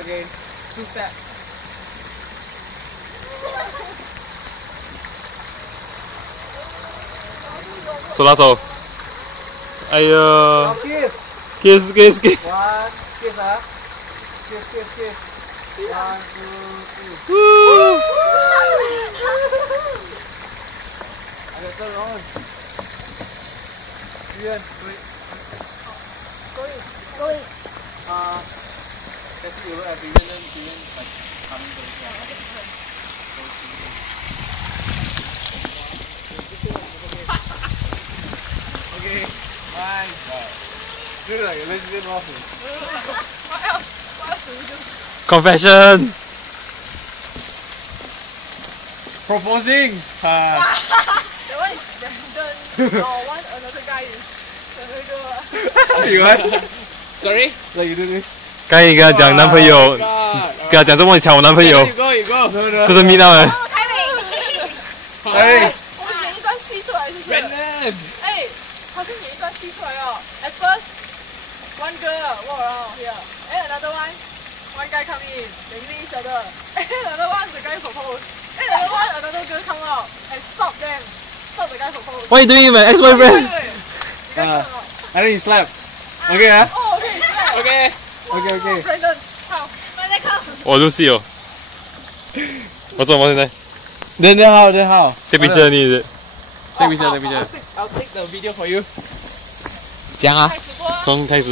Okay, 2 steps.手拉手。哎呀 Now kiss. ，kiss kiss kiss。 One, kiss ah. Kiss, kiss, kiss. 1, 2, 3. Okay, turn on. Ian, wait. Going. Let's see, you look at Ian, then Ian like coming to Okay, bye. Do like a lesbian waffle. What else? What else do we do? Confession. Proposing. That one is Brandon. One another guy is the You what? Sorry? Like you do this? 刚才你跟他讲男朋友， 跟他讲周末你抢我男朋友， You go, you go. No, no. 这是蜜到人。开美。哎，我们演一段戏出来，是不是？ Brandon! 哎，好像演一段戏出来哦。At first, one girl walk around here, and another one guy come in, they meet each other. And another one, the guy propose. And another one, another girl come out and stop them. Stop the guy propose. What are you doing, my ex-boyfriend? I think you slap. Okay, ah? Oh, okay, right. Okay. Okay, okay. Brandon, come. Brandon, come. 我 Lucy 哦。我做什么现在 Then how? Then how? ？Take picture 你是？ Take picture, take picture. I'll take the video for you. 讲啊开，始播。从开始。